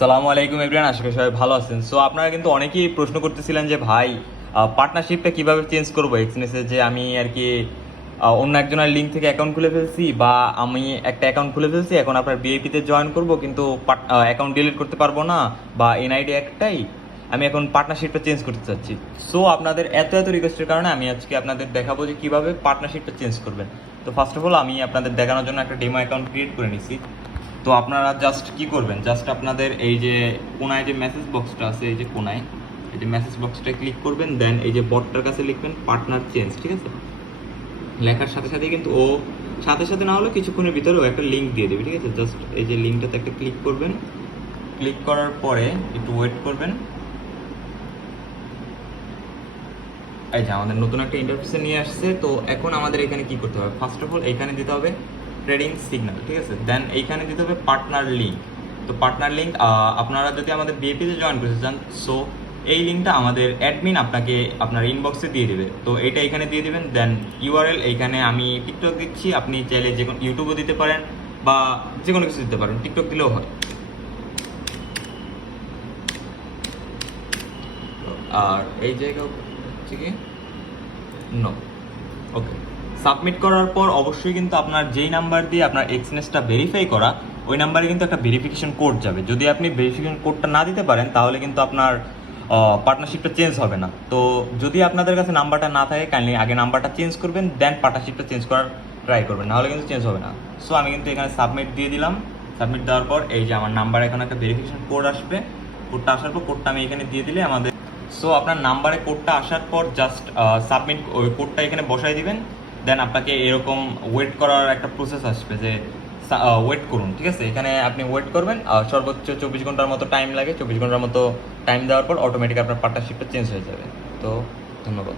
সালামু আলাইকুম এভরিওয়ান, আশা করি সবাই ভালো আছেন। সো আপনারা কিন্তু অনেকেই প্রশ্ন করতেছিলেন যে ভাই পার্টনারশিপটা কিভাবে চেঞ্জ করবো এক্সনেসে, যে আমি আর কি অন্য একজনের লিঙ্ক থেকে অ্যাকাউন্ট খুলে ফেলছি, বা আমি একটা অ্যাকাউন্ট খুলে ফেলছি, এখন আপনার বিএপিতে জয়েন করব কিন্তু অ্যাকাউন্ট ডিলিট করতে পারবো না, বা এনআইডি একটাই, আমি এখন পার্টনারশিপটা চেঞ্জ করতে চাচ্ছি। সো আপনাদের এত এত রিকোয়েস্টের কারণে আমি আজকে আপনাদের দেখাবো যে কিভাবে পার্টনারশিপটা চেঞ্জ করবেন। তো ফার্স্ট অফ অল আমি আপনাদের দেখানোর জন্য একটা ডেমো অ্যাকাউন্ট ক্রিয়েট করে নিছি। তো আপনারা জাস্ট কি করবেন, জাস্ট আপনাদের এই যে কোনায় যে মেসেজ বক্সটা আছে, এই যে কোনায় এই যে মেসেজ বক্সটা ক্লিক করবেন, দেন এই যে বটটার কাছে লিখবেন পার্টনার চেঞ্জ, ঠিক আছে? লেখার সাথে সাথে কিন্তু ও সাথে সাথে না হলেও কিছুক্ষণের ভিতরে ও একটা লিঙ্ক দিয়ে দেবে, ঠিক আছে? জাস্ট এই যে লিঙ্কটাতে একটা ক্লিক করবেন, ক্লিক করার পরে একটু ওয়েট করবেন। এই যে আমাদের নতুন একটা ইন্টারফেসে নিয়ে আসছে। তো এখন আমাদের এখানে কি করতে হবে, ফার্স্ট অফ অল এখানে দিতে হবে ট্রেডিং সিগন্যাল, ঠিক আছে? দেন এইখানে দিতে হবে পার্টনার লিঙ্ক। তো পার্টনার লিঙ্ক আপনারা যদি আমাদের বিএপিতে জয়েন করতে চান, সো এই লিঙ্কটা আমাদের অ্যাডমিন আপনাকে আপনার ইনবক্সে দিয়ে দেবে। তো এইটা এখানে দিয়ে দিবেন। দেন ইউআরএল এইখানে আমি টিকটক দিচ্ছি, আপনি চাইলে যে কোনো ইউটিউবও দিতে পারেন বা যে কোনো কিছু দিতে পারেন, টিকটক দিলেও হয়। আর এই জায়গা হচ্ছে কি নো, ওকে। সাবমিট করার পর অবশ্যই কিন্তু আপনার যেই নাম্বার দিয়ে আপনার এক্সনেসটা ভেরিফাই করা, ওই নাম্বারে কিন্তু একটা ভেরিফিকেশন কোড যাবে। যদি আপনি ভেরিফিকেশন কোডটা না দিতে পারেন তাহলে কিন্তু আপনার পার্টনারশিপটা চেঞ্জ হবে না। তো যদি আপনাদের কাছে নাম্বারটা না থাকে, কাইন্ডলি আগে নাম্বারটা চেঞ্জ করবেন, দেন পার্টনারশিপটা চেঞ্জ করার ট্রাই করবেন, নাহলে কিন্তু চেঞ্জ হবে না। সো আমি কিন্তু এখানে সাবমিট দিয়ে দিলাম। সাবমিট দেওয়ার পর এই যে আমার নাম্বার এখন একটা ভেরিফিকেশন কোড আসবে। কোডটা আসার পর কোডটা আমি এখানে দিয়ে দিলে আমাদের, সো আপনার নাম্বারে কোডটা আসার পর জাস্ট সাবমিট, ওই কোডটা এখানে বসাই দিবেন। দেন আপনাকে এরকম ওয়েট করার একটা প্রসেস আসবে যে ওয়েট করুন, ঠিক আছে? এখানে আপনি ওয়েট করবেন, সর্বোচ্চ 24 ঘন্টার মতো টাইম লাগে। 24 ঘন্টার মতো টাইম দেওয়ার পর অটোমেটিক আপনার পার্টনারশিপটা চেঞ্জ হয়ে যাবে। তো ধন্যবাদ।